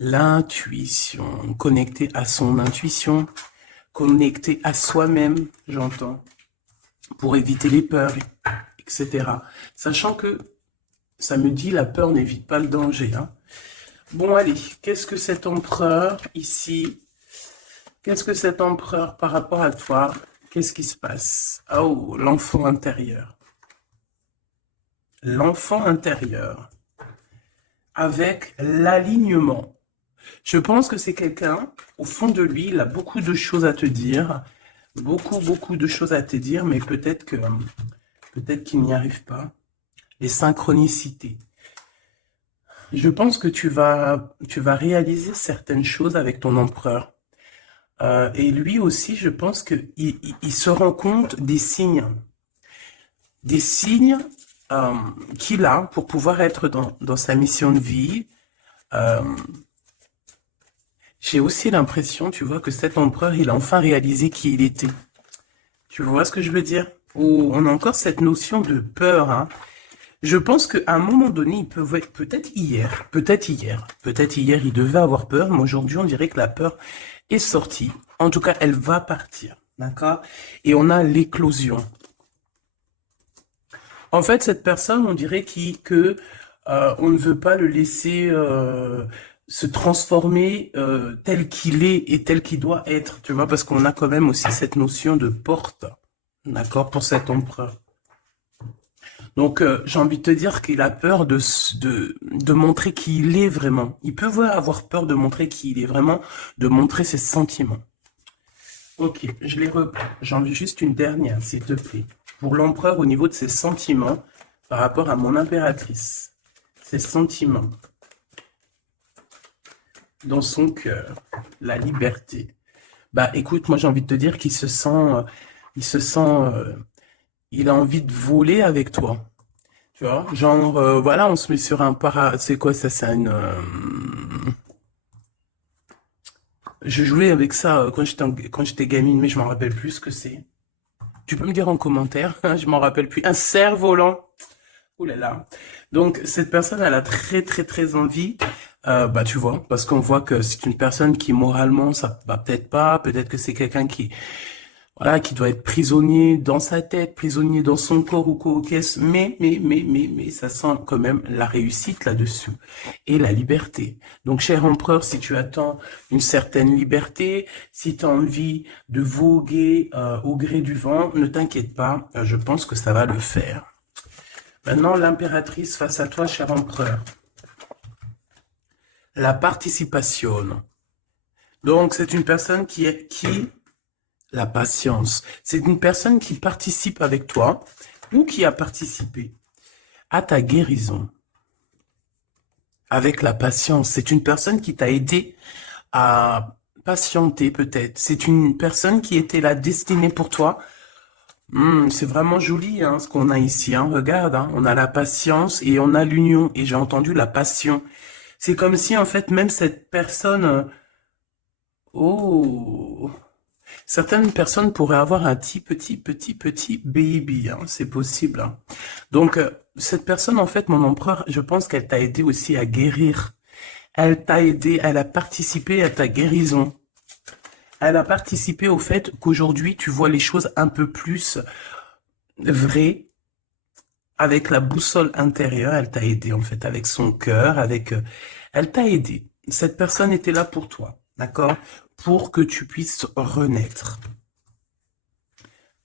L'intuition, connecté à son intuition, connecté à soi-même, j'entends, pour éviter les peurs, etc. Sachant que ça me dit la peur n'évite pas le danger, hein. Bon, allez, qu'est-ce que cet empereur ici, qu'est-ce que cet empereur par rapport à toi, qu'est-ce qui se passe? Oh, l'enfant intérieur. L'enfant intérieur, avec l'alignement. Je pense que c'est quelqu'un, au fond de lui, il a beaucoup de choses à te dire, beaucoup de choses à te dire, mais peut-être qu'il n'y arrive pas. Les synchronicités. Je pense que tu vas réaliser certaines choses avec ton empereur. Et lui aussi, je pense qu'il se rend compte des signes qu'il a pour pouvoir être dans sa mission de vie. Euh, j'ai aussi l'impression, tu vois, que cet empereur, il a enfin réalisé qui il était. Tu vois ce que je veux dire? Oh, on a encore cette notion de peur, hein. Je pense qu'à un moment donné, il peut être peut-être hier, il devait avoir peur, mais aujourd'hui, on dirait que la peur est sortie. En tout cas, elle va partir, d'accord? Et on a l'éclosion. En fait, cette personne, on dirait on ne veut pas le laisser se transformer tel qu'il est et tel qu'il doit être, tu vois, parce qu'on a quand même aussi cette notion de porte, d'accord, pour cet empereur. Donc, j'ai envie de te dire qu'il a peur de montrer qui il est vraiment. Il peut avoir peur de montrer qui il est vraiment, de montrer ses sentiments. Ok, je les reprends. J'en veux juste une dernière, s'il te plaît. Pour l'empereur, au niveau de ses sentiments, par rapport à mon impératrice. Ses sentiments. Dans son cœur. La liberté. Bah, écoute, moi, j'ai envie de te dire qu'il se sent, il a envie de voler avec toi. Tu vois, genre, voilà, on se met sur un c'est quoi ça, c'est une... Je jouais avec ça quand j'étais gamine, mais je m'en rappelle plus ce que c'est. Tu peux me dire en commentaire, je m'en rappelle plus. Un cerf-volant. Ouh là là. Donc, cette personne, elle a très envie, bah, tu vois, parce qu'on voit que c'est une personne qui, moralement, ça va peut-être pas, peut-être que c'est quelqu'un qui, voilà, qui doit être prisonnier dans sa tête, prisonnier dans son corps ou quoi, mais, ça sent quand même la réussite là-dessus et la liberté. Donc, cher empereur, si tu attends une certaine liberté, si tu as envie de voguer au gré du vent, ne t'inquiète pas, je pense que ça va le faire. Maintenant, l'impératrice face à toi, cher empereur. La participation. Donc, c'est une personne la patience. C'est une personne qui participe avec toi ou qui a participé à ta guérison. Avec la patience. C'est une personne qui t'a aidé à patienter peut-être. C'est une personne qui était là destinée pour toi. C'est vraiment joli hein, ce qu'on a ici. Hein. Regarde, hein, on a la patience et on a l'union. Et j'ai entendu la passion. C'est comme si en fait même cette personne... oh, certaines personnes pourraient avoir un petit baby, hein, c'est possible. Hein. Donc, cette personne, en fait, mon empereur, je pense qu'elle t'a aidé aussi à guérir. Elle t'a aidé, elle a participé à ta guérison. Elle a participé au fait qu'aujourd'hui, tu vois les choses un peu plus vraies. Avec la boussole intérieure, elle t'a aidé, en fait, avec son cœur, elle t'a aidé. Cette personne était là pour toi, d'accord? Pour que tu puisses renaître.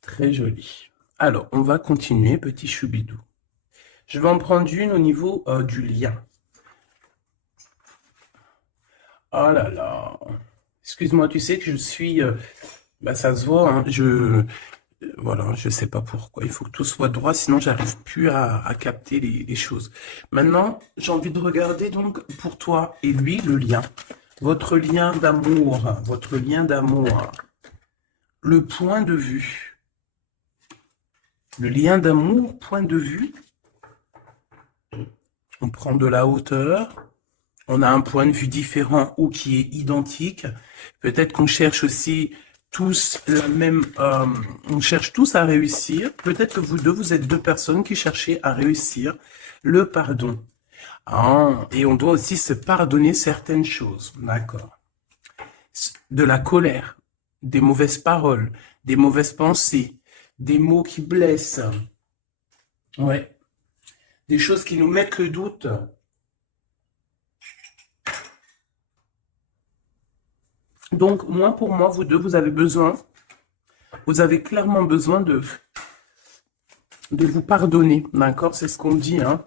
Très joli. Alors, on va continuer, petit choubidou. Je vais en prendre une au niveau du lien. Oh là là. Excuse-moi, tu sais que je suis... bah, ça se voit, hein, voilà, je sais pas pourquoi. Il faut que tout soit droit, sinon j'arrive plus à capter les choses. Maintenant, j'ai envie de regarder donc pour toi et lui le lien. Votre lien d'amour, votre lien d'amour. Le point de vue. Le lien d'amour, point de vue. On prend de la hauteur. On a un point de vue différent ou qui est identique. Peut-être qu'on cherche aussi tous on cherche tous à réussir. Peut-être que vous êtes deux personnes qui cherchez à réussir le pardon. Ah, et on doit aussi se pardonner certaines choses. D'accord. De la colère, des mauvaises paroles, des mauvaises pensées, des mots qui blessent. Ouais. Des choses qui nous mettent le doute. Donc, moi, pour moi, vous deux, vous avez clairement besoin de vous pardonner. D'accord? C'est ce qu'on dit, hein.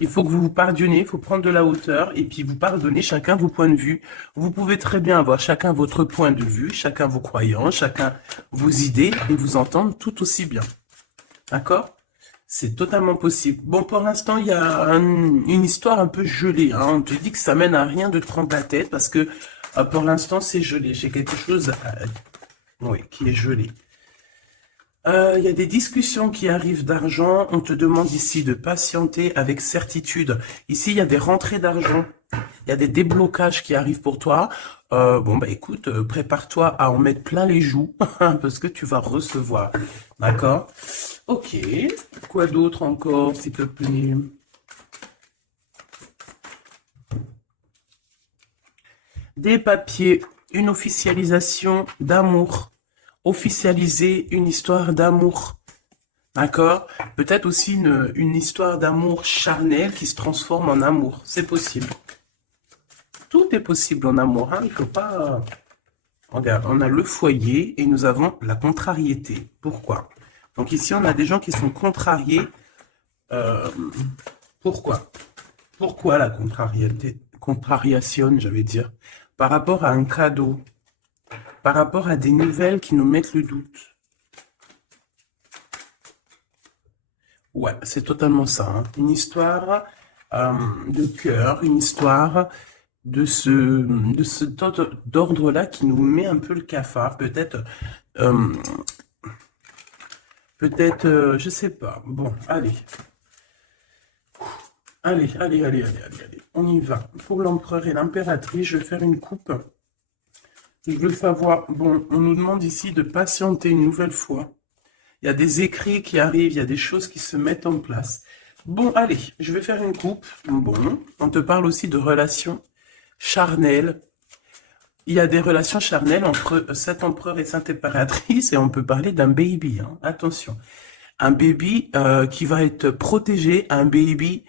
Il faut que vous vous pardonniez, il faut prendre de la hauteur et puis vous pardonnez chacun vos points de vue. Vous pouvez très bien avoir chacun votre point de vue, chacun vos croyances, chacun vos idées et vous entendre tout aussi bien. D'accord? C'est totalement possible. Bon, pour l'instant, il y a une histoire un peu gelée, hein. On te dit que ça mène à rien de te prendre la tête parce que pour l'instant, c'est gelé. J'ai quelque chose oui, qui est gelé. Il y a des discussions qui arrivent d'argent. On te demande ici de patienter avec certitude. Ici, il y a des rentrées d'argent. Il y a des déblocages qui arrivent pour toi. Bon, bah écoute, prépare-toi à en mettre plein les joues parce que tu vas recevoir. D'accord? Ok. Quoi d'autre encore, s'il te plaît? Des papiers, une officialisation d'amour. Officialiser une histoire d'amour. D'accord? Peut-être aussi une histoire d'amour charnel qui se transforme en amour. C'est possible. Tout est possible en amour, hein. Il faut pas... Regarde, on a le foyer et nous avons la contrariété. Pourquoi? Donc ici, on a des gens qui sont contrariés. Pourquoi? Pourquoi la contrariété? Contrariation, j'allais dire. Par rapport à un cadeau. Par rapport à des nouvelles qui nous mettent le doute. Ouais, c'est totalement ça, hein. Une histoire de cœur, une histoire de ce d'ordre-là qui nous met un peu le cafard. Peut-être, je sais pas. Bon, allez. Allez. On y va. Pour l'empereur et l'impératrice, je vais faire une coupe. Je veux savoir, bon, on nous demande ici de patienter une nouvelle fois. Il y a des écrits qui arrivent, il y a des choses qui se mettent en place. Bon, allez, je vais faire une coupe. Bon, on te parle aussi de relations charnelles. Il y a des relations charnelles entre cet empereur et cette impératrice et on peut parler d'un baby, hein. Attention. Un baby qui va être protégé, un baby...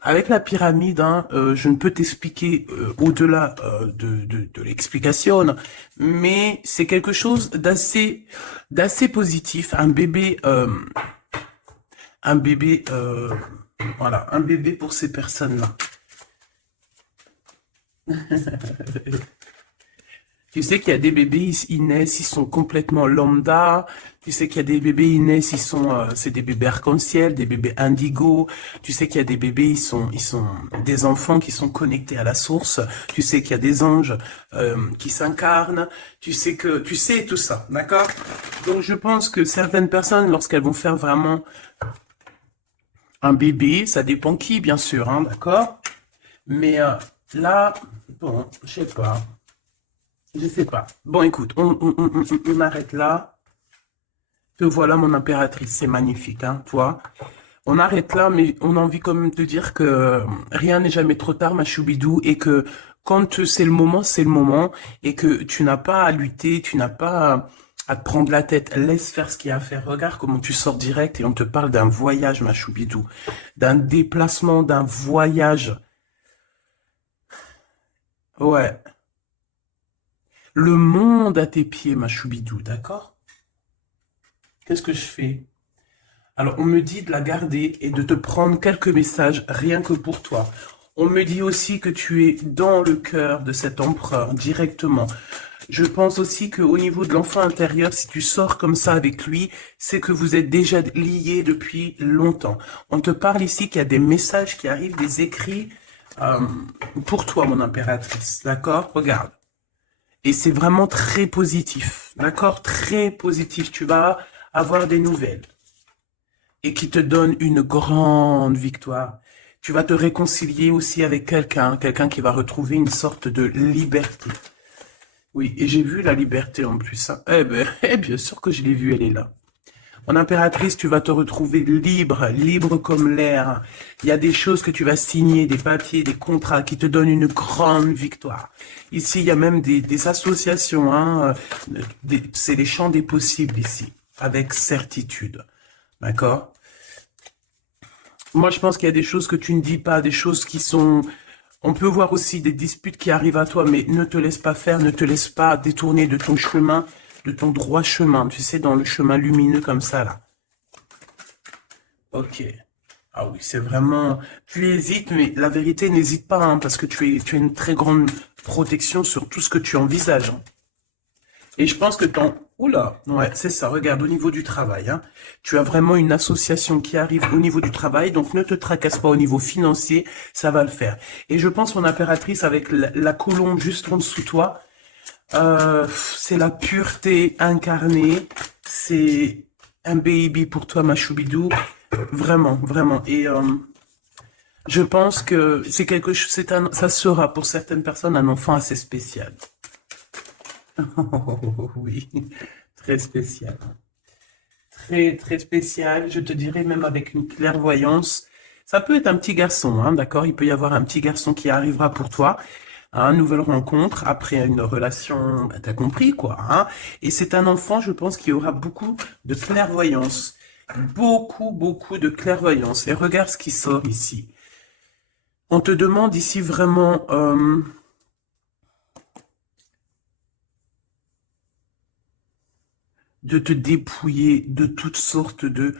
avec la pyramide, hein, je ne peux t'expliquer au-delà de l'explication, mais c'est quelque chose d'assez positif. Un bébé, voilà, un bébé pour ces personnes-là. Tu sais qu'il y a des bébés, ils naissent, ils sont complètement lambda. Tu sais qu'il y a des bébés, ils naissent, c'est des bébés arc-en-ciel, des bébés indigo. Tu sais qu'il y a des bébés, ils sont des enfants qui sont connectés à la source. Tu sais qu'il y a des anges qui s'incarnent. Tu sais tout ça, d'accord? Donc je pense que certaines personnes, lorsqu'elles vont faire vraiment un bébé, ça dépend qui, bien sûr, hein, d'accord? Mais là, bon, je sais pas. Je sais pas. Bon, écoute, on arrête là. Te voilà, mon impératrice. C'est magnifique, hein, toi. On arrête là, mais on a envie quand même de dire que rien n'est jamais trop tard, ma choubidou, et que quand c'est le moment, et que tu n'as pas à lutter, tu n'as pas à te prendre la tête. Laisse faire ce qu'il y a à faire. Regarde comment tu sors direct et on te parle d'un voyage, ma choubidou. D'un déplacement, d'un voyage. Ouais. Le monde à tes pieds, ma choubidou, d'accord? Qu'est-ce que je fais? Alors, on me dit de la garder et de te prendre quelques messages rien que pour toi. On me dit aussi que tu es dans le cœur de cet empereur directement. Je pense aussi qu'au niveau de l'enfant intérieur, si tu sors comme ça avec lui, c'est que vous êtes déjà liés depuis longtemps. On te parle ici qu'il y a des messages qui arrivent, des écrits pour toi, mon impératrice. D'accord? Regarde. Et c'est vraiment très positif. D'accord? Très positif. Tu vas avoir des nouvelles. Et qui te donne une grande victoire. Tu vas te réconcilier aussi avec quelqu'un qui va retrouver une sorte de liberté. Oui, et j'ai vu la liberté en plus, hein. Eh ben, bien sûr que je l'ai vue, elle est là. En impératrice, tu vas te retrouver libre, libre comme l'air. Il y a des choses que tu vas signer, des papiers, des contrats qui te donnent une grande victoire. Ici, il y a même des associations, hein, c'est les champs des possibles ici, avec certitude. D'accord? Moi, je pense qu'il y a des choses que tu ne dis pas, des choses qui sont... On peut voir aussi des disputes qui arrivent à toi, mais ne te laisse pas faire, ne te laisse pas détourner de ton chemin, de ton droit chemin, tu sais, dans le chemin lumineux comme ça, là. Ok. Ah oui, c'est vraiment... Tu hésites, mais la vérité, n'hésite pas, hein, parce que tu as une très grande protection sur tout ce que tu envisages, hein. Et je pense que ton... Oula, ouais, c'est ça, regarde, au niveau du travail, hein, tu as vraiment une association qui arrive au niveau du travail, donc ne te tracasse pas au niveau financier, ça va le faire. Et je pense, mon impératrice, avec la colombe juste en dessous de toi, c'est la pureté incarnée, c'est un baby pour toi, ma choubidou, vraiment, vraiment. Et je pense que c'est quelque chose, ça sera pour certaines personnes un enfant assez spécial. Oh, oui, très spécial. Très, très spécial. Je te dirais même avec une clairvoyance. Ça peut être un petit garçon, hein, d'accord? Il peut y avoir un petit garçon qui arrivera pour toi à une nouvelle rencontre après une relation, bah, t'as compris quoi, hein? Et c'est un enfant, je pense, qui aura beaucoup de clairvoyance. Beaucoup, beaucoup de clairvoyance. Et regarde ce qui sort ici. On te demande ici vraiment... de te dépouiller de toutes sortes de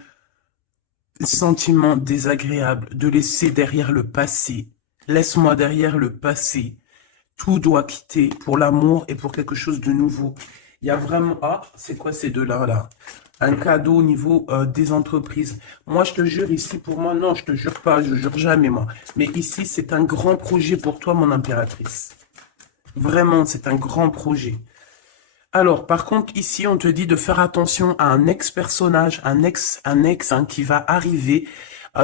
sentiments désagréables, de laisser derrière le passé. Laisse-moi derrière le passé. Tout doit quitter pour l'amour et pour quelque chose de nouveau. Il y a vraiment... Ah, c'est quoi ces deux-là, là? Un cadeau au niveau des entreprises. Moi, je te jure, ici, pour moi, non, je te jure pas, je jure jamais, moi. Mais ici, c'est un grand projet pour toi, mon impératrice. Vraiment, c'est un grand projet. Alors, par contre, ici, on te dit de faire attention à un ex-personnage, un ex hein, qui va arriver.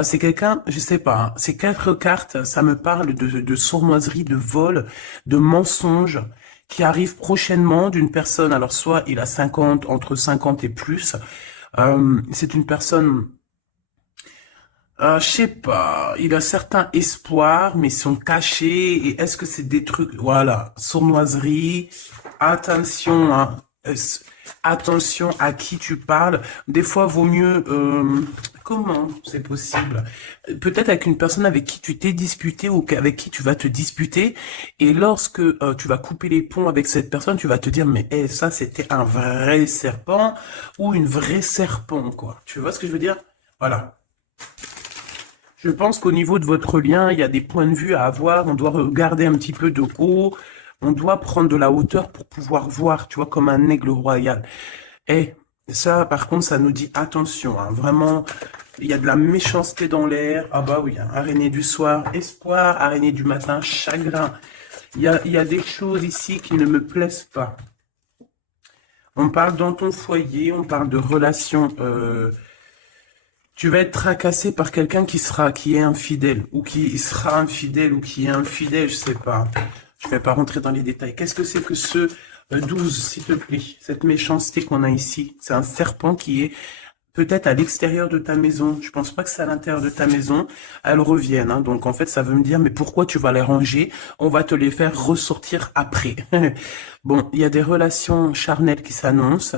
C'est quelqu'un, je sais pas, hein, ces 4 cartes, ça me parle de sournoiserie, de vol, de mensonge qui arrive prochainement d'une personne. Alors, soit il a 50, entre 50 et plus. C'est une personne, je sais pas, il a certains espoirs, mais sont cachés. Et est-ce que c'est des trucs, voilà, sournoiserie, attention, hein, attention à qui tu parles. Des fois, vaut mieux, comment c'est possible? Peut-être avec une personne avec qui tu t'es disputé ou avec qui tu vas te disputer. Et lorsque tu vas couper les ponts avec cette personne, tu vas te dire, mais ça, c'était un vrai serpent ou une vraie serpent, quoi. Tu vois ce que je veux dire? Voilà. Je pense qu'au niveau de votre lien, il y a des points de vue à avoir. On doit regarder un petit peu de haut. On doit prendre de la hauteur pour pouvoir voir, tu vois, comme un aigle royal. Et ça, par contre, ça nous dit attention, hein, vraiment, il y a de la méchanceté dans l'air. Ah bah oui, hein, araignée du soir, espoir, araignée du matin, chagrin. Il y a des choses ici qui ne me plaisent pas. On parle dans ton foyer, on parle de relations... tu vas être tracassé par quelqu'un qui est infidèle, ou qui sera infidèle, ou qui est infidèle, je sais pas. Je vais pas rentrer dans les détails. Qu'est-ce que c'est que ce 12, s'il te plaît? Cette méchanceté qu'on a ici. C'est un serpent qui est peut-être à l'extérieur de ta maison. Je pense pas que c'est à l'intérieur de ta maison. Elles reviennent, hein. Donc en fait, ça veut me dire, mais pourquoi tu vas les ranger? On va te les faire ressortir après. Bon, il y a des relations charnelles qui s'annoncent.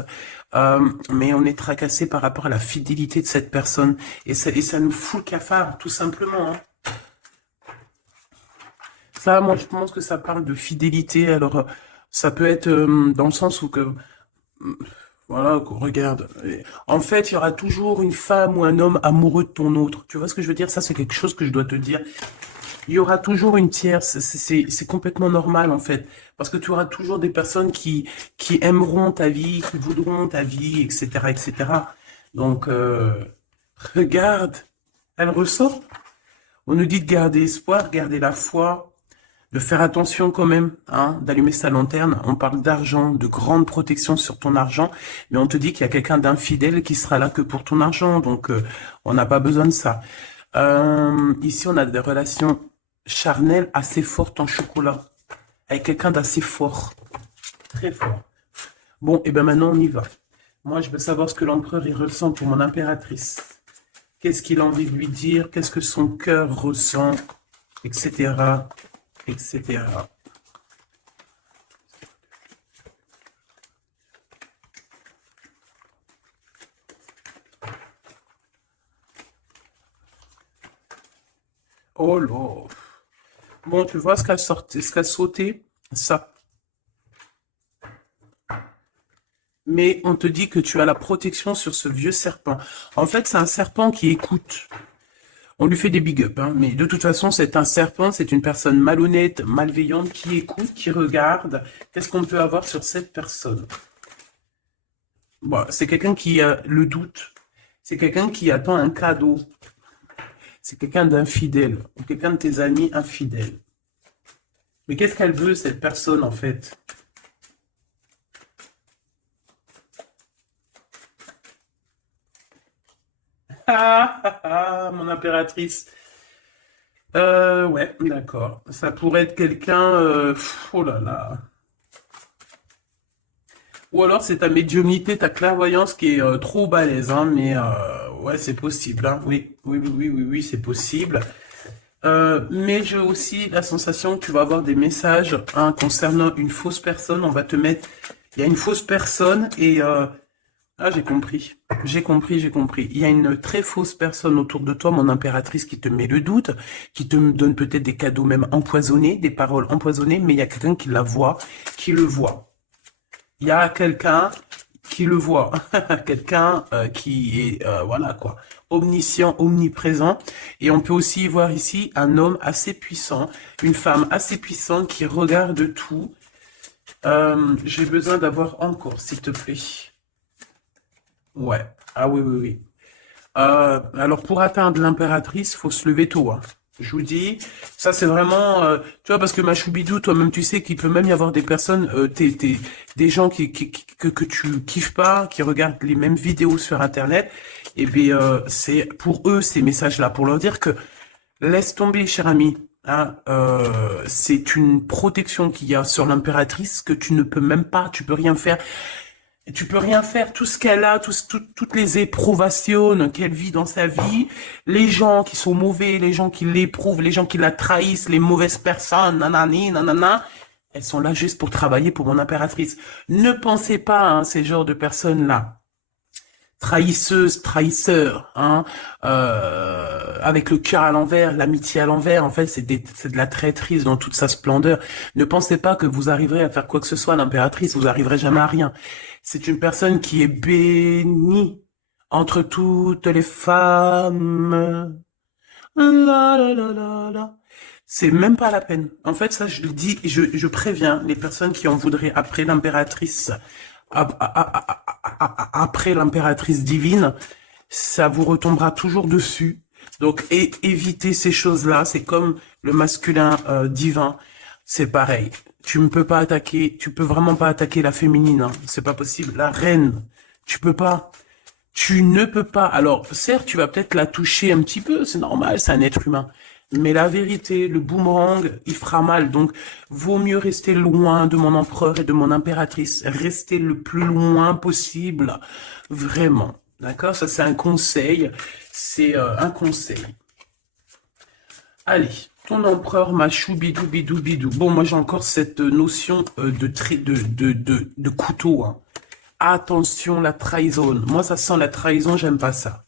Mais on est tracassé par rapport à la fidélité de cette personne. Et ça nous fout le cafard, tout simplement, hein. Ça, moi, je pense que ça parle de fidélité. Alors, ça peut être dans le sens où que, voilà, regarde. En fait, il y aura toujours une femme ou un homme amoureux de ton autre. Tu vois ce que je veux dire? Ça, c'est quelque chose que je dois te dire. Il y aura toujours une tierce. C'est complètement normal, en fait. Parce que tu auras toujours des personnes qui aimeront ta vie, qui voudront ta vie, etc., etc. Donc, regarde. Elle ressort. On nous dit de garder espoir, garder la foi, de faire attention quand même, hein, d'allumer sa lanterne. On parle d'argent, de grande protection sur ton argent, mais on te dit qu'il y a quelqu'un d'infidèle qui sera là que pour ton argent, donc on n'a pas besoin de ça. Ici, on a des relations charnelles assez fortes en chocolat, avec quelqu'un d'assez fort, très fort. Bon, et ben maintenant on y va. Moi, je veux savoir ce que l'empereur il ressent pour mon impératrice. Qu'est-ce qu'il a envie de lui dire? Qu'est-ce que son cœur ressent? Etc. Etc. Oh là. Bon, tu vois ce qu'a sauté? Ça. Mais on te dit que tu as la protection sur ce vieux serpent. En fait, c'est un serpent qui écoute. On lui fait des big up, hein, mais de toute façon, c'est un serpent, c'est une personne malhonnête, malveillante, qui écoute, qui regarde. Qu'est-ce qu'on peut avoir sur cette personne? Bon, c'est quelqu'un qui a le doute. C'est quelqu'un qui attend un cadeau. C'est quelqu'un d'infidèle, ou quelqu'un de tes amis infidèles. Mais qu'est-ce qu'elle veut, cette personne, en fait? Ah, ah, ah, mon impératrice. Ouais, d'accord. Ça pourrait être quelqu'un... oh là là. Ou alors c'est ta médiumnité, ta clairvoyance qui est trop balèze, hein, mais ouais, c'est possible, hein. Oui, oui, oui, oui, oui, oui, c'est possible. Mais j'ai aussi la sensation que tu vas avoir des messages, hein, concernant une fausse personne. On va te mettre... Il y a une fausse personne et... ah, j'ai compris. J'ai compris, j'ai compris. Il y a une très fausse personne autour de toi, mon impératrice, qui te met le doute, qui te donne peut-être des cadeaux même empoisonnés, des paroles empoisonnées, mais il y a quelqu'un qui la voit, qui le voit. Il y a quelqu'un qui le voit, quelqu'un qui est, voilà quoi, omniscient, omniprésent. Et on peut aussi voir ici un homme assez puissant, une femme assez puissante qui regarde tout. J'ai besoin d'avoir encore, s'il te plaît. Ouais, ah oui, oui, oui. Alors pour atteindre l'impératrice, faut se lever tôt, hein. Je vous dis, ça c'est vraiment, tu vois, parce que ma choubidou, toi-même tu sais qu'il peut même y avoir des personnes, des gens que tu kiffes pas, qui regardent les mêmes vidéos sur Internet, et bien c'est pour eux ces messages-là, pour leur dire que laisse tomber, cher ami, hein, c'est une protection qu'il y a sur l'impératrice que tu ne peux même pas, tu peux rien faire. Et tu peux rien faire, tout ce qu'elle a, toutes les éprouvations qu'elle vit dans sa vie, les gens qui sont mauvais, les gens qui l'éprouvent, les gens qui la trahissent, les mauvaises personnes, nanani, nanana, elles sont là juste pour travailler pour mon impératrice. Ne pensez pas, hein, ces genres de personnes-là, trahisseuses, trahisseurs, hein, avec le cœur à l'envers, l'amitié à l'envers, en fait, c'est de la traîtrise dans toute sa splendeur. Ne pensez pas que vous arriverez à faire quoi que ce soit à l'impératrice, vous arriverez jamais à rien. C'est une personne qui est bénie entre toutes les femmes. La, la, la, la, la. C'est même pas la peine. En fait, ça, je le dis, je préviens les personnes qui en voudraient après l'impératrice, après l'impératrice divine, ça vous retombera toujours dessus. Donc, évitez ces choses-là. C'est comme le masculin divin. C'est pareil. Tu ne peux pas attaquer, tu peux vraiment pas attaquer la féminine, hein. C'est pas possible. La reine, tu peux pas. Tu ne peux pas. Alors, certes, tu vas peut-être la toucher un petit peu, c'est normal, c'est un être humain. Mais la vérité, le boomerang, il fera mal. Donc, vaut mieux rester loin de mon empereur et de mon impératrice. Rester le plus loin possible. Vraiment. D'accord? Ça, c'est un conseil. C'est un conseil. Allez. Ton empereur m'a choubidou bidou bidou. Bon, moi j'ai encore cette notion de couteau, hein. Attention, la trahison. Moi, ça sent la trahison, j'aime pas ça.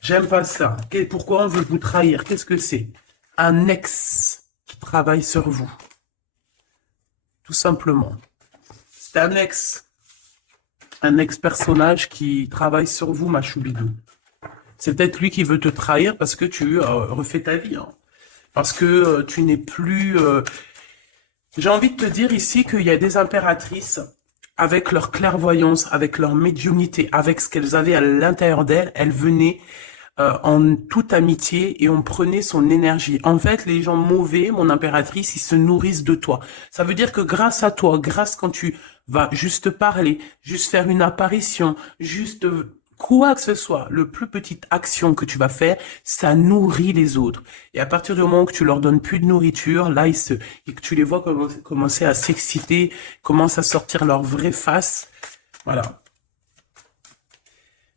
J'aime pas ça. Pourquoi on veut vous trahir? Qu'est-ce que c'est? Un ex qui travaille sur vous. Tout simplement. C'est un ex. Un ex-personnage qui travaille sur vous, ma choubidou. C'est peut-être lui qui veut te trahir parce que tu refais ta vie, hein. Parce que tu n'es plus... J'ai envie de te dire ici qu'il y a des impératrices, avec leur clairvoyance, avec leur médiumnité, avec ce qu'elles avaient à l'intérieur d'elles, elles venaient en toute amitié et on prenait son énergie. En fait, les gens mauvais, mon impératrice, ils se nourrissent de toi. Ça veut dire que grâce à toi, grâce quand tu vas juste parler, juste faire une apparition, juste... quoi que ce soit, le plus petite action que tu vas faire, ça nourrit les autres. Et à partir du moment où tu leur donnes plus de nourriture, là, et que tu les vois commencer à s'exciter, commencent à sortir leur vraie face. Voilà.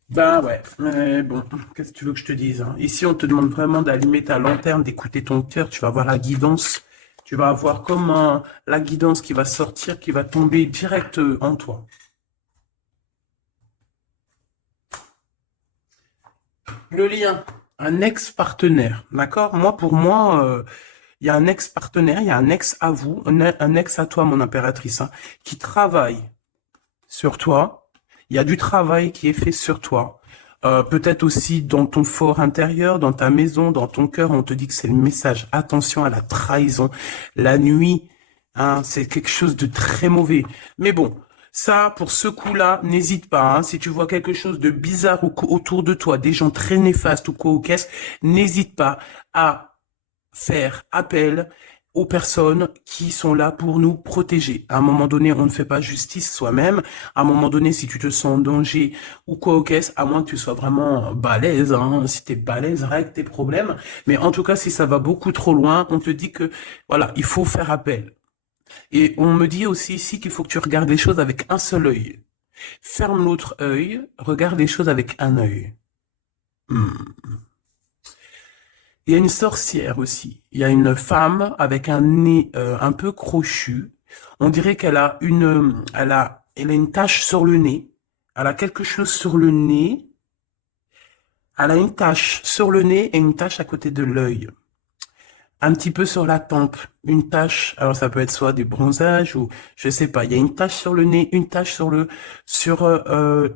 Ben ouais, mais bon, qu'est-ce que tu veux que je te dise, hein? Ici, on te demande vraiment d'allumer ta lanterne, d'écouter ton cœur. Tu vas avoir la guidance. Tu vas avoir comme la guidance qui va sortir, qui va tomber direct en toi. Le lien, un ex-partenaire, d'accord? Moi, pour moi, il y a un ex-partenaire, il y a un ex à vous, un ex à toi, mon impératrice, hein, qui travaille sur toi. Il y a du travail qui est fait sur toi. Peut-être aussi dans ton fort intérieur, dans ta maison, dans ton cœur, on te dit que c'est le message. Attention à la trahison. La nuit, hein, c'est quelque chose de très mauvais. Mais bon, ça, pour ce coup-là, n'hésite pas. Hein, si tu vois quelque chose de bizarre autour de toi, des gens très néfastes ou quoi ou qu'est-ce, n'hésite pas à faire appel aux personnes qui sont là pour nous protéger. À un moment donné, on ne fait pas justice soi-même. À un moment donné, si tu te sens en danger ou quoi au caisse, à moins que tu sois vraiment balèze, hein, si t'es balèze, règle tes problèmes. Mais en tout cas, si ça va beaucoup trop loin, on te dit que, voilà, il faut faire appel. Et on me dit aussi ici qu'il faut que tu regardes les choses avec un seul œil. Ferme l'autre œil, regarde les choses avec un œil. Hmm. Il y a une sorcière aussi. Il y a une femme avec un nez un peu crochu. On dirait elle a une tache sur le nez. Elle a quelque chose sur le nez. Elle a une tache sur le nez et une tache à côté de l'œil. Un petit peu sur la tempe. Une tache. Alors ça peut être soit du bronzage ou je sais pas. Il y a une tache sur le nez, une tache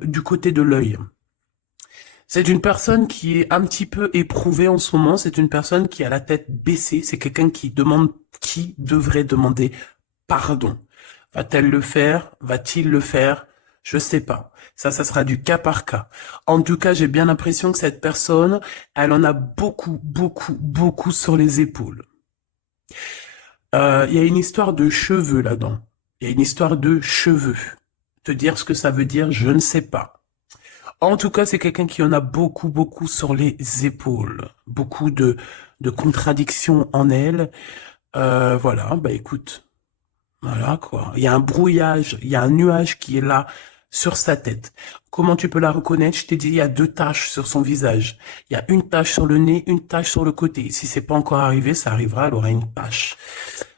du côté de l'œil. C'est une personne qui est un petit peu éprouvée en ce moment. C'est une personne qui a la tête baissée. C'est quelqu'un qui devrait demander pardon. Va-t-elle le faire? Va-t-il le faire? Je sais pas. Ça sera du cas par cas. En tout cas, j'ai bien l'impression que cette personne, elle en a beaucoup, beaucoup, beaucoup sur les épaules. Il y a une histoire de cheveux là-dedans. Il y a une histoire de cheveux. Te dire ce que ça veut dire, je ne sais pas. En tout cas, c'est quelqu'un qui en a beaucoup, beaucoup sur les épaules. Beaucoup de contradictions en elle. Voilà, bah écoute, voilà quoi. Il y a un brouillage, il y a un nuage qui est là sur sa tête. Comment tu peux la reconnaître? Je t'ai dit, il y a deux taches sur son visage. Il y a une tache sur le nez, une tache sur le côté. Si c'est pas encore arrivé, ça arrivera, elle aura une tache.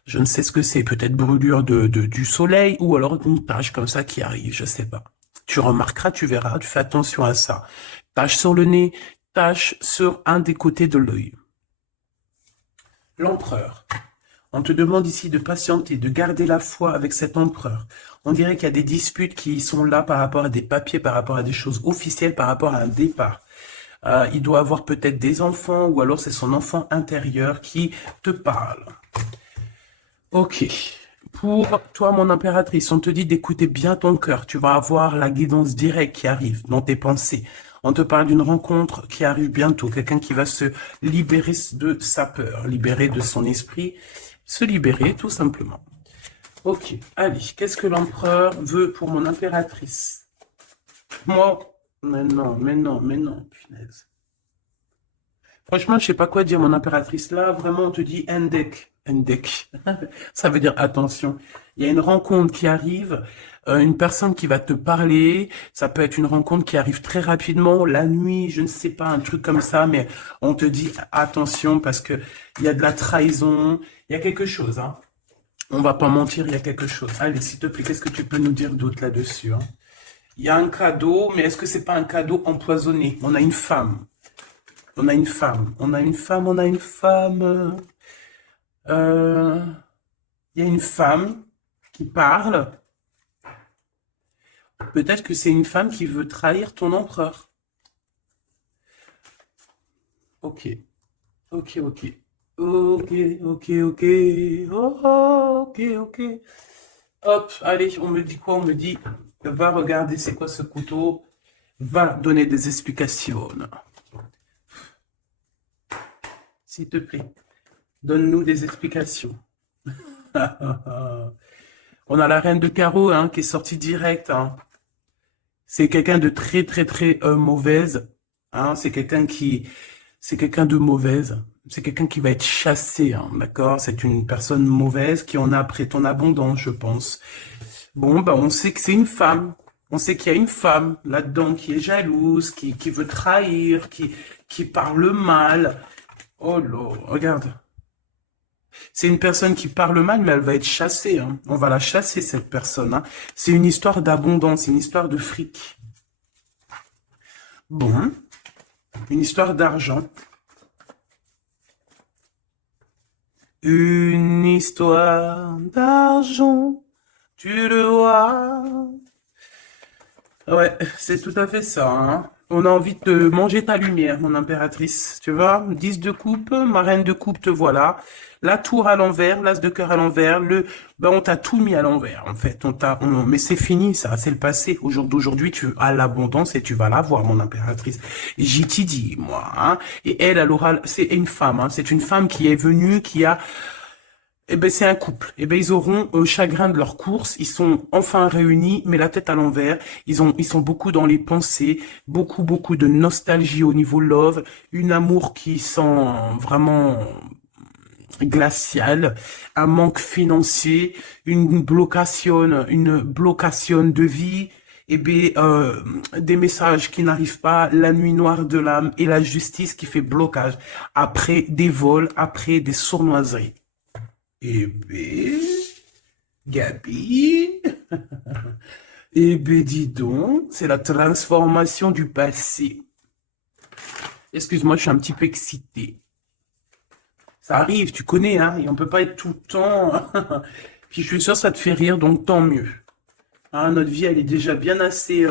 Je ne sais ce que c'est, peut-être brûlure du soleil ou alors une tache comme ça qui arrive, je sais pas. Tu remarqueras, tu verras, tu fais attention à ça. Tache sur le nez, tache sur un des côtés de l'œil. L'empereur. On te demande ici de patienter, de garder la foi avec cet empereur. On dirait qu'il y a des disputes qui sont là par rapport à des papiers, par rapport à des choses officielles, par rapport à un départ. Il doit avoir peut-être des enfants ou alors c'est son enfant intérieur qui te parle. Ok. Pour toi, mon impératrice, on te dit d'écouter bien ton cœur. Tu vas avoir la guidance directe qui arrive dans tes pensées. On te parle d'une rencontre qui arrive bientôt. Quelqu'un qui va se libérer de sa peur, libérer de son esprit, se libérer tout simplement. Ok, allez, qu'est-ce que l'empereur veut pour mon impératrice? Moi, mais non, mais non, mais non, punaise. Franchement, je sais pas quoi dire, mon impératrice. Là, vraiment, on te dit Endek. Endek. Ça veut dire attention. Il y a une rencontre qui arrive, une personne qui va te parler. Ça peut être une rencontre qui arrive très rapidement, la nuit, je ne sais pas, un truc comme ça, mais on te dit attention parce que il y a de la trahison, il y a quelque chose, hein. On va pas mentir, il y a quelque chose. Allez, s'il te plaît, qu'est-ce que tu peux nous dire d'autre là-dessus, hein? Il y a un cadeau, mais est-ce que c'est pas un cadeau empoisonné? On a une femme. On a une femme, on a une femme, on a une femme. Euh, Il y a une femme qui parle. Peut-être que c'est une femme qui veut trahir ton empereur. Ok, ok, ok. Ok, ok, ok. Oh, ok, ok. Hop, allez, on me dit quoi? On me dit, va regarder c'est quoi ce couteau. Va donner des explications. S'il te plaît, donne-nous des explications. On a la reine de carreau hein, qui est sortie direct. Hein. C'est quelqu'un de très très très mauvaise. Hein. C'est quelqu'un de mauvaise. C'est quelqu'un qui va être chassé. Hein, d'accord? C'est une personne mauvaise qui en a après ton abondance, je pense. Bon, bah on sait que c'est une femme. On sait qu'il y a une femme là-dedans qui est jalouse, qui veut trahir, qui parle mal. Oh là, regarde. C'est une personne qui parle mal, mais elle va être chassée, hein. On va la chasser, cette personne, hein. C'est une histoire d'abondance, une histoire de fric. Bon, une histoire d'argent. Une histoire d'argent, tu le vois. Ouais, c'est tout à fait ça, hein. On a envie de manger ta lumière, mon impératrice. Tu vois, 10 de coupe, ma reine de coupe, te voilà. La tour à l'envers, l'as de cœur à l'envers, ben on t'a tout mis à l'envers, en fait. Mais c'est fini, ça, c'est le passé. Au jour d'aujourd'hui, tu as l'abondance et tu vas l'avoir, mon impératrice. J'y t'y dis, moi, hein. Et elle aura, c'est une femme, hein. C'est une femme qui est venue, qui a, eh ben, c'est un couple. Eh ben, ils auront chagrin de leur course. Ils sont enfin réunis, mais la tête à l'envers. Ils sont beaucoup dans les pensées, beaucoup de nostalgie au niveau love, une amour qui sent vraiment glacial, un manque financier, une blocation de vie. Eh ben, des messages qui n'arrivent pas, la nuit noire de l'âme et la justice qui fait blocage après des vols, après des sournoiseries. Eh ben, Gabi, eh ben, dis donc, c'est la transformation du passé. Excuse-moi, je suis un petit peu excitée. Ça arrive, tu connais, hein, et on peut pas être tout le temps. Puis je suis sûr que ça te fait rire, donc tant mieux. Hein, notre vie, elle est déjà bien assez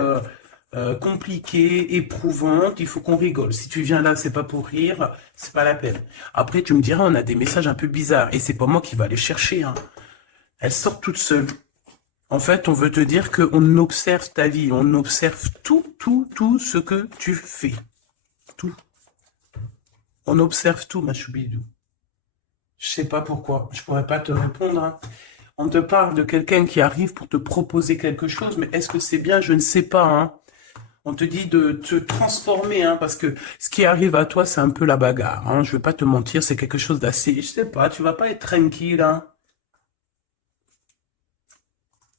compliquée, éprouvante. Il faut qu'on rigole. Si tu viens là, c'est pas pour rire, c'est pas la peine. Après, tu me diras, on a des messages un peu bizarres, et c'est pas moi qui va les chercher, hein. Elles sortent toutes seules. En fait, on veut te dire qu'on observe ta vie, on observe tout ce que tu fais. Tout. On observe tout, ma choubidou. Je sais pas pourquoi, je pourrais pas te répondre, hein. On te parle de quelqu'un qui arrive pour te proposer quelque chose, mais est-ce que c'est bien? Je ne sais pas, hein. On te dit de te transformer, hein, parce que ce qui arrive à toi, c'est un peu la bagarre, hein. Je vais pas te mentir, c'est quelque chose d'assez, je sais pas, tu vas pas être tranquille, hein.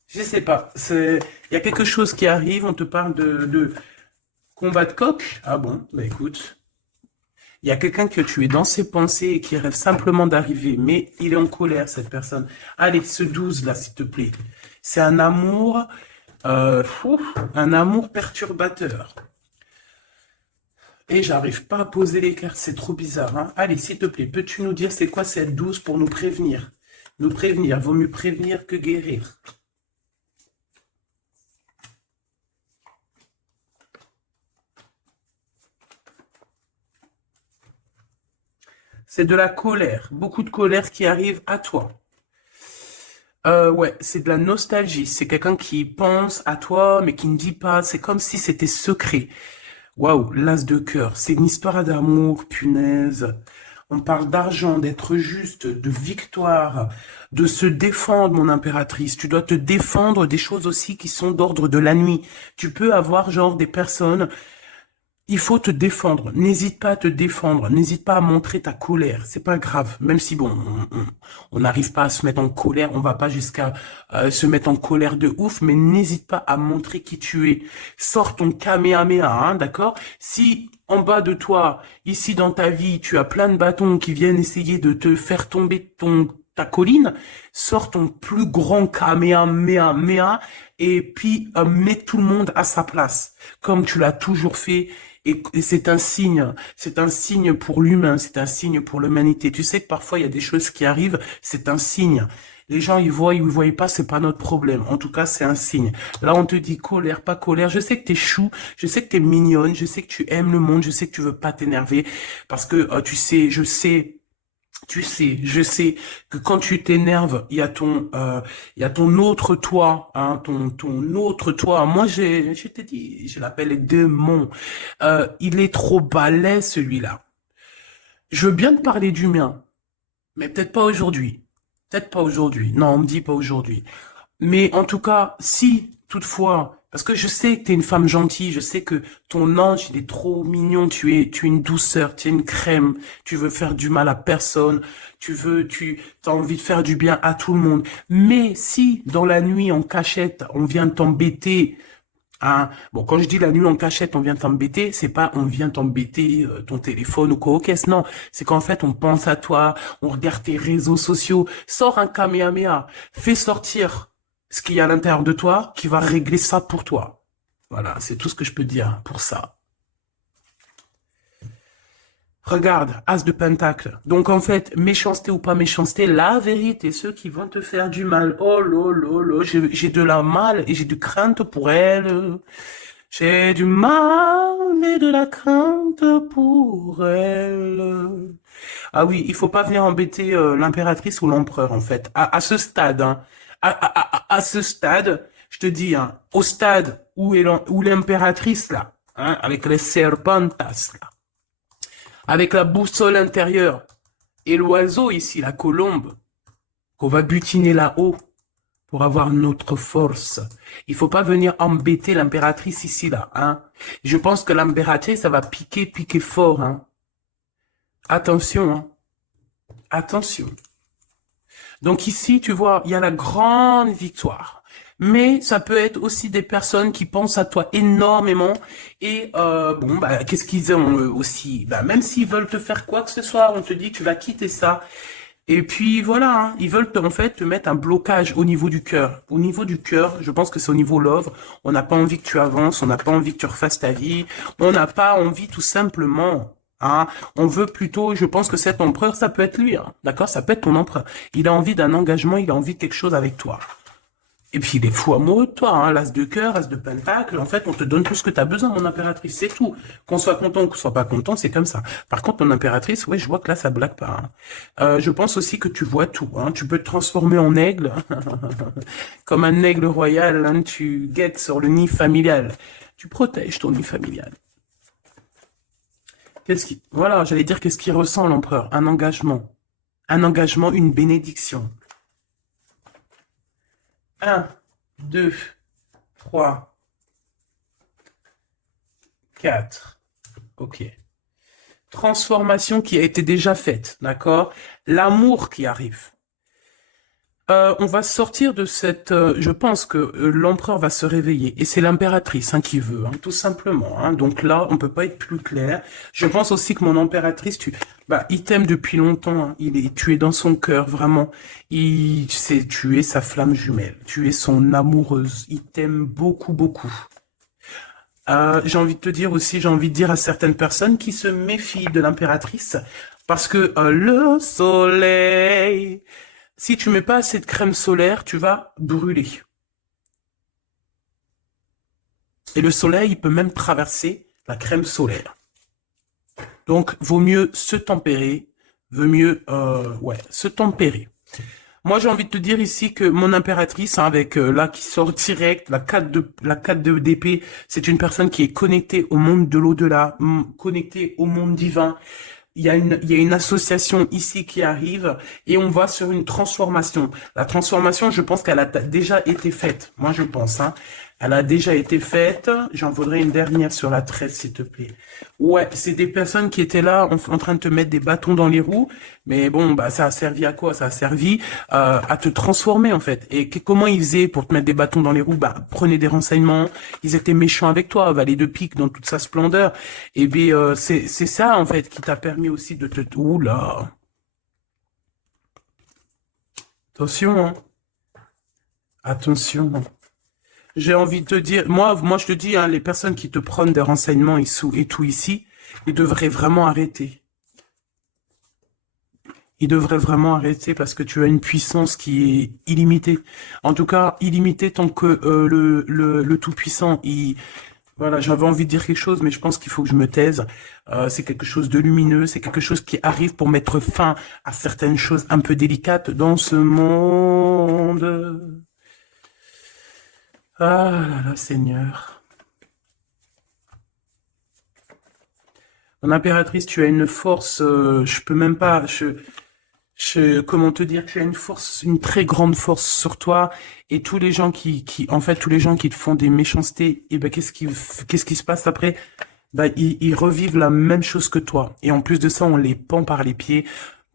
Je sais pas, il y a quelque chose qui arrive, on te parle de combat de coq. Ah bon, bah écoute, il y a quelqu'un que tu es dans ses pensées et qui rêve simplement d'arriver, mais il est en colère, cette personne. Allez, ce 12 là, s'il te plaît. C'est un amour perturbateur. Et j'arrive pas à poser les cartes, c'est trop bizarre, hein. Allez, s'il te plaît, peux-tu nous dire c'est quoi cette 12 pour nous prévenir? Nous prévenir, vaut mieux prévenir que guérir. C'est de la colère, beaucoup de colère qui arrive à toi. Ouais, c'est de la nostalgie. C'est quelqu'un qui pense à toi, mais qui ne dit pas. C'est comme si c'était secret. Waouh, l'as de cœur. C'est une histoire d'amour, punaise. On parle d'argent, d'être juste, de victoire, de se défendre, mon impératrice. Tu dois te défendre des choses aussi qui sont d'ordre de la nuit. Tu peux avoir genre des personnes. Il faut te défendre. N'hésite pas à te défendre. N'hésite pas à montrer ta colère. C'est pas grave. Même si bon, on n'arrive pas à se mettre en colère, on va pas jusqu'à se mettre en colère de ouf, mais n'hésite pas à montrer qui tu es. Sors ton Kamehameha, hein, d'accord? Si en bas de toi, ici dans ta vie, tu as plein de bâtons qui viennent essayer de te faire tomber ta colline, sors ton plus grand Kamehameha et puis mets tout le monde à sa place, comme tu l'as toujours fait. Et c'est un signe pour l'humain, c'est un signe pour l'humanité. Tu sais que parfois il y a des choses qui arrivent, c'est un signe. Les gens, ils voient, ils ne voient pas, c'est pas notre problème. En tout cas, c'est un signe. Là, on te dit colère, pas colère. Je sais que t'es chou, je sais que t'es mignonne, je sais que tu aimes le monde, je sais que tu veux pas t'énerver. Parce que, tu sais, je sais que quand tu t'énerves, il y a ton autre toi, hein, ton autre toi. Moi, je t'ai dit, je l'appelle démon. Il est trop balèze, celui-là. Je veux bien te parler du mien, mais peut-être pas aujourd'hui. Peut-être pas aujourd'hui. Non, on me dit pas aujourd'hui. Mais en tout cas, si, toutefois, parce que je sais que tu es une femme gentille, je sais que ton ange, il est trop mignon, tu es une douceur, tu es une crème, tu veux faire du mal à personne, tu as envie de faire du bien à tout le monde. Mais si, dans la nuit, en cachette, on vient t'embêter Hein. Bon, quand je dis la nuit en cachette, on vient t'embêter, c'est pas on vient t'embêter ton téléphone ou quoi aux caisses, non. C'est qu'en fait, on pense à toi, on regarde tes réseaux sociaux, sors un Kamehameha, fais sortir ce qu'il y a à l'intérieur de toi qui va régler ça pour toi. Voilà, c'est tout ce que je peux dire pour ça. Regarde, As de Pentacle. Donc en fait, méchanceté ou pas méchanceté, la vérité, ceux qui vont te faire du mal, oh là, j'ai de la mal et j'ai du crainte pour elle. J'ai du mal et de la crainte pour elle. Ah oui, il faut pas venir embêter l'impératrice ou l'empereur en fait. À ce stade, hein, à ce stade, je te dis, hein, au stade où l'impératrice là, hein, avec les serpentas là, avec la boussole intérieure et l'oiseau ici, la colombe, qu'on va butiner là-haut pour avoir notre force. Il faut pas venir embêter l'impératrice ici là, hein. Je pense que l'impératrice, ça va piquer fort, hein. Attention, hein. Attention. Donc ici, tu vois, il y a la grande victoire. Mais ça peut être aussi des personnes qui pensent à toi énormément. Et bon, bah, qu'est-ce qu'ils ont aussi? Bah, même s'ils veulent te faire quoi que ce soit, on te dit tu vas quitter ça. Et puis voilà, hein, ils veulent en fait te mettre un blocage au niveau du cœur. Au niveau du cœur, je pense que c'est au niveau love. On n'a pas envie que tu avances, on n'a pas envie que tu refasses ta vie, on n'a pas envie tout simplement. Hein, on veut plutôt, je pense que cet empereur, ça peut être lui, hein, d'accord? Ça peut être ton empereur. Il a envie d'un engagement, il a envie de quelque chose avec toi. Et puis il est fou amoureux de toi, hein, l'as de cœur, as de pentacle, en fait on te donne tout ce que tu as besoin, mon impératrice, c'est tout. Qu'on soit content ou qu'on soit pas content, c'est comme ça. Par contre, mon impératrice, ouais, je vois que là ça blague pas. Hein. Je pense aussi que tu vois tout, hein. Tu peux te transformer en aigle, comme un aigle royal, hein, tu guettes sur le nid familial. Tu protèges ton nid familial. Voilà, j'allais dire qu'est-ce qu'il ressent l'empereur? Un engagement, une bénédiction. 1, 2, 3, 4. Ok. Transformation qui a été déjà faite, d'accord? L'amour qui arrive. On va sortir de cette... je pense que l'empereur va se réveiller. Et c'est l'impératrice hein, qui veut, hein, tout simplement. Hein. Donc là, on peut pas être plus clair. Je pense aussi que mon impératrice, il t'aime depuis longtemps. Hein. Tu es dans son cœur, vraiment. Tu es sa flamme jumelle. Tu es son amoureuse. Il t'aime beaucoup, beaucoup. J'ai envie de te dire aussi, j'ai envie de dire à certaines personnes qui se méfient de l'impératrice. Parce que le soleil... Si tu mets pas assez de crème solaire, tu vas brûler. Et le soleil, il peut même traverser la crème solaire. Donc, vaut mieux se tempérer, se tempérer. Moi, j'ai envie de te dire ici que mon impératrice, hein, avec là qui sort direct, la 4 de d'épée, c'est une personne qui est connectée au monde de l'au-delà, connectée au monde divin. Il y a une association ici qui arrive et on va sur une transformation. La transformation, je pense qu'elle a déjà été faite. Moi, je pense, hein. Elle a déjà été faite. J'en voudrais une dernière sur la 13, s'il te plaît. Ouais, c'est des personnes qui étaient là en train de te mettre des bâtons dans les roues. Mais bon, bah, ça a servi à quoi? Ça a servi à te transformer, en fait. Et comment ils faisaient pour te mettre des bâtons dans les roues? Bah, prenez des renseignements. Ils étaient méchants avec toi, valet de pique dans toute sa splendeur. Et bien, c'est ça, en fait, qui t'a permis aussi de te... Oula! Attention, hein. Attention. J'ai envie de te dire, moi je te dis, hein, les personnes qui te prennent des renseignements et tout ici, ils devraient vraiment arrêter. Ils devraient vraiment arrêter parce que tu as une puissance qui est illimitée. En tout cas, illimitée tant que le Tout-Puissant, voilà, j'avais envie de dire quelque chose, mais je pense qu'il faut que je me taise. C'est quelque chose de lumineux, c'est quelque chose qui arrive pour mettre fin à certaines choses un peu délicates dans ce monde. Ah là là, Seigneur. Mon impératrice, tu as une force, je peux même pas, comment te dire, tu as une force, une très grande force sur toi, et tous les gens en fait, tous les gens qui te font des méchancetés, et ben, qu'est-ce qui se passe après? Ben, ils revivent la même chose que toi. Et en plus de ça, on les pend par les pieds,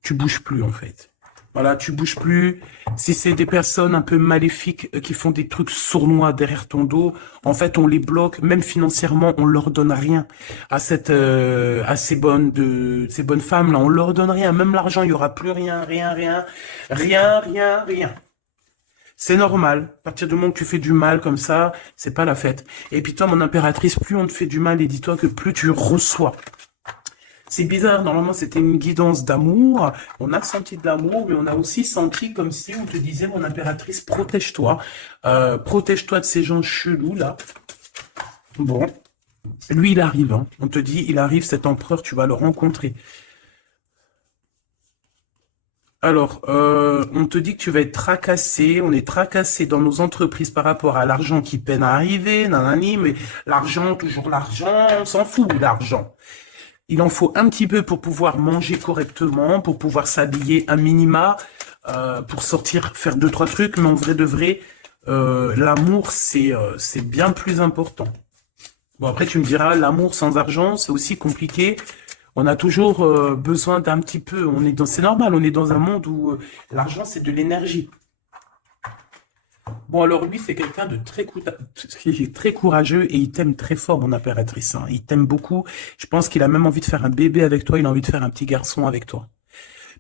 tu bouges plus, en fait. Voilà, tu bouges plus. Si c'est des personnes un peu maléfiques qui font des trucs sournois derrière ton dos, en fait, on les bloque. Même financièrement, on leur donne rien à à ces bonnes femmes là. On leur donne rien. Même l'argent, il y aura plus rien, rien, rien, rien, rien, rien. C'est normal. À partir du moment que tu fais du mal comme ça, c'est pas la fête. Et puis toi, mon impératrice, plus on te fait du mal, et dis-toi que plus tu reçois. C'est bizarre, normalement c'était une guidance d'amour, on a senti de l'amour, mais on a aussi senti comme si on te disait, mon impératrice, protège-toi, protège-toi de ces gens chelous là. Bon, lui il arrive, hein. On te dit, il arrive, cet empereur, tu vas le rencontrer. Alors, on te dit que tu vas être tracassé, on est tracassé dans nos entreprises par rapport à l'argent qui peine à arriver, nanani, mais l'argent, toujours l'argent, on s'en fout, l'argent. Il en faut un petit peu pour pouvoir manger correctement, pour pouvoir s'habiller un minima, pour sortir, faire deux, trois trucs. Mais en vrai de vrai, l'amour, c'est bien plus important. Bon, après, tu me diras, l'amour sans argent, c'est aussi compliqué. On a toujours besoin d'un petit peu. C'est normal, on est dans un monde où l'argent, c'est de l'énergie. Bon, alors lui, c'est quelqu'un de très courageux et il t'aime très fort, mon impératrice, hein. Il t'aime beaucoup. Je pense qu'il a même envie de faire un bébé avec toi. Il a envie de faire un petit garçon avec toi.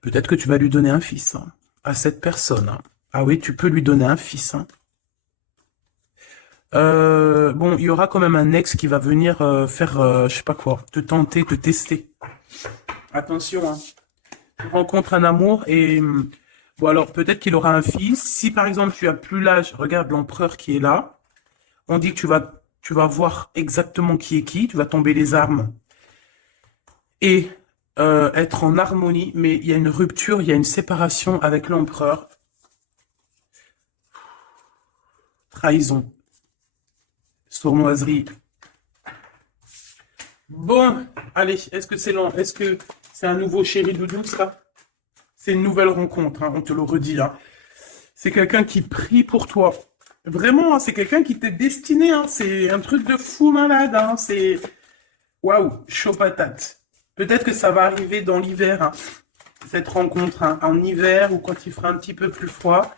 Peut-être que tu vas lui donner un fils, hein, à cette personne, hein. Ah oui, tu peux lui donner un fils, hein. Bon, il y aura quand même un ex qui va venir faire, je sais pas quoi, te tenter, te tester. Attention, hein. Tu rencontres un amour et bon alors peut-être qu'il aura un fils. Si par exemple tu as plus l'âge, regarde l'empereur qui est là. On dit que tu vas voir exactement qui est qui. Tu vas tomber les armes et être en harmonie. Mais il y a une rupture, il y a une séparation avec l'empereur. Trahison, sournoiserie. Bon, allez, est-ce que c'est long? Est-ce que c'est un nouveau chéri doudou ça? C'est une nouvelle rencontre, hein, on te le redit, hein. C'est quelqu'un qui prie pour toi. Vraiment, hein, c'est quelqu'un qui t'est destiné, hein. C'est un truc de fou malade, hein. C'est... Waouh, chaud patate. Peut-être que ça va arriver dans l'hiver, hein, cette rencontre, hein, en hiver ou quand il fera un petit peu plus froid.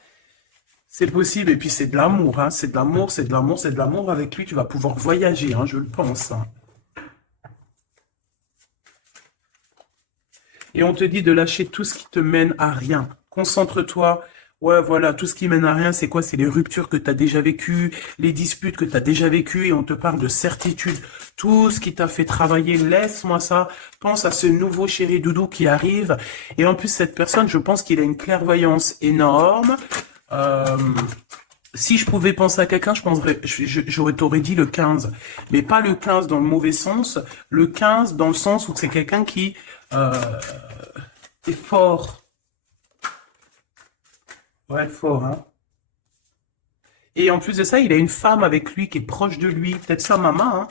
C'est possible. Et puis c'est de l'amour, hein. C'est de l'amour, c'est de l'amour, c'est de l'amour. Avec lui, tu vas pouvoir voyager, hein, je le pense, hein. Et on te dit de lâcher tout ce qui te mène à rien. Concentre-toi. Ouais, voilà, tout ce qui mène à rien, c'est quoi? C'est les ruptures que tu as déjà vécues, les disputes que tu as déjà vécues, et on te parle de certitude. Tout ce qui t'a fait travailler, laisse-moi ça. Pense à ce nouveau chéri doudou qui arrive. Et en plus, cette personne, je pense qu'il a une clairvoyance énorme. Euh, Si je pouvais penser à quelqu'un, t'aurais dit le 15. Mais pas le 15 dans le mauvais sens, le 15 dans le sens où c'est quelqu'un qui euh, est fort. Ouais, fort, hein. Et en plus de ça, il a une femme avec lui qui est proche de lui, peut-être sa maman, hein.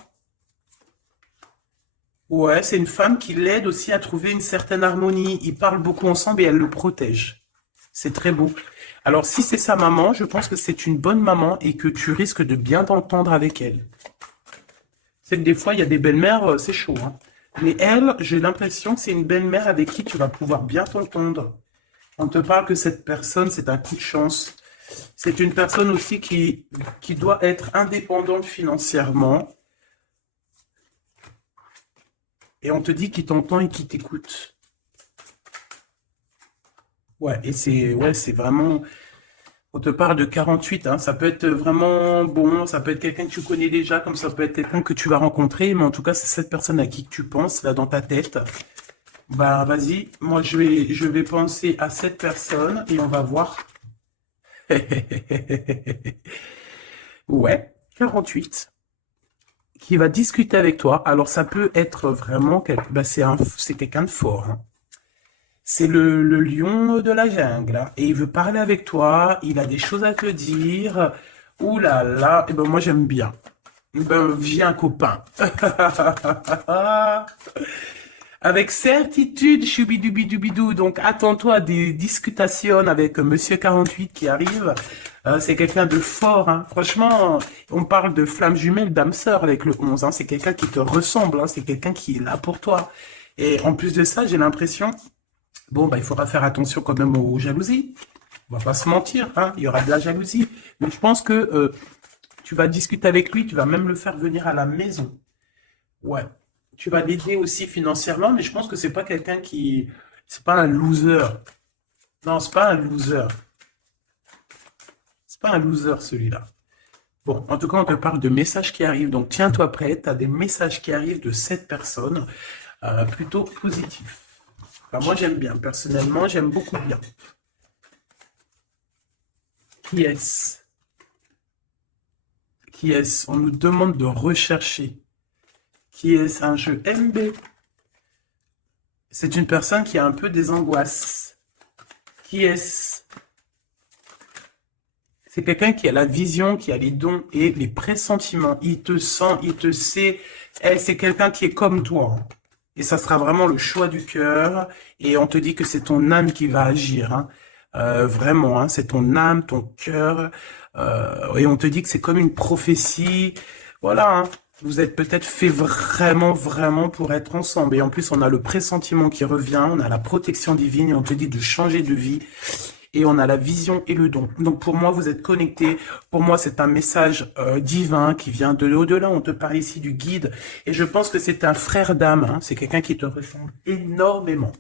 Ouais, c'est une femme qui l'aide aussi à trouver une certaine harmonie. Ils parlent beaucoup ensemble et elle le protège. C'est très beau. Alors, si c'est sa maman, je pense que c'est une bonne maman et que tu risques de bien t'entendre avec elle. C'est que des fois, il y a des belles-mères, c'est chaud, hein. Mais elle, j'ai l'impression que c'est une belle-mère avec qui tu vas pouvoir bien t'entendre. On te parle que cette personne, c'est un coup de chance. C'est une personne aussi qui doit être indépendante financièrement. Et on te dit qu'il t'entend et qu'il t'écoute. Ouais, c'est vraiment... On te parle de 48, hein. Ça peut être vraiment bon, ça peut être quelqu'un que tu connais déjà, comme ça peut être quelqu'un que tu vas rencontrer, mais en tout cas, c'est cette personne à qui tu penses, là, dans ta tête. Bah, vas-y, moi, je vais penser à cette personne et on va voir. Ouais, 48, qui va discuter avec toi. Alors, ça peut être vraiment, bah, c'est quelqu'un de fort, hein. C'est le lion de la jungle, hein. Et il veut parler avec toi, il a des choses à te dire. Ouh là là, et ben moi j'aime bien. Eh ben viens copain. Avec certitude, choubidoubidoubidou. Donc attends-toi à des discutations avec Monsieur 48 qui arrive. C'est quelqu'un de fort, hein. Franchement, on parle de flamme jumelle, d'âme sœur avec le 11, hein. C'est quelqu'un qui te ressemble, hein. C'est quelqu'un qui est là pour toi. Et en plus de ça, j'ai l'impression Bon, bah, il faudra faire attention quand même aux jalousies. On va pas se mentir, hein, il y aura de la jalousie. Mais je pense que tu vas discuter avec lui, tu vas même le faire venir à la maison. Ouais. Tu vas l'aider aussi financièrement, mais je pense que c'est pas quelqu'un qui... C'est pas un loser. Non, c'est pas un loser. C'est pas un loser, celui-là. Bon, en tout cas, on te parle de messages qui arrivent. Donc, tiens-toi prêt. Tu as des messages qui arrivent de cette personne, plutôt positifs. Enfin, moi, j'aime bien. Personnellement, j'aime beaucoup bien. Qui est-ce? Qui est-ce? On nous demande de rechercher. Qui est-ce? Un jeu MB. C'est une personne qui a un peu des angoisses. Qui est-ce? C'est quelqu'un qui a la vision, qui a les dons et les pressentiments. Il te sent, il te sait. Eh, c'est quelqu'un qui est comme toi, hein. Et ça sera vraiment le choix du cœur. Et on te dit que c'est ton âme qui va agir, hein. Vraiment, hein, c'est ton âme, ton cœur. Et on te dit que c'est comme une prophétie. Voilà, hein. Vous êtes peut-être fait vraiment, vraiment pour être ensemble. Et en plus, on a le pressentiment qui revient, on a la protection divine et on te dit de changer de vie. Et on a la vision et le don. Donc pour moi, vous êtes connectés. Pour moi, c'est un message divin qui vient de l'au-delà. On te parle ici du guide. Et je pense que c'est un frère d'âme, hein. C'est quelqu'un qui te ressemble énormément.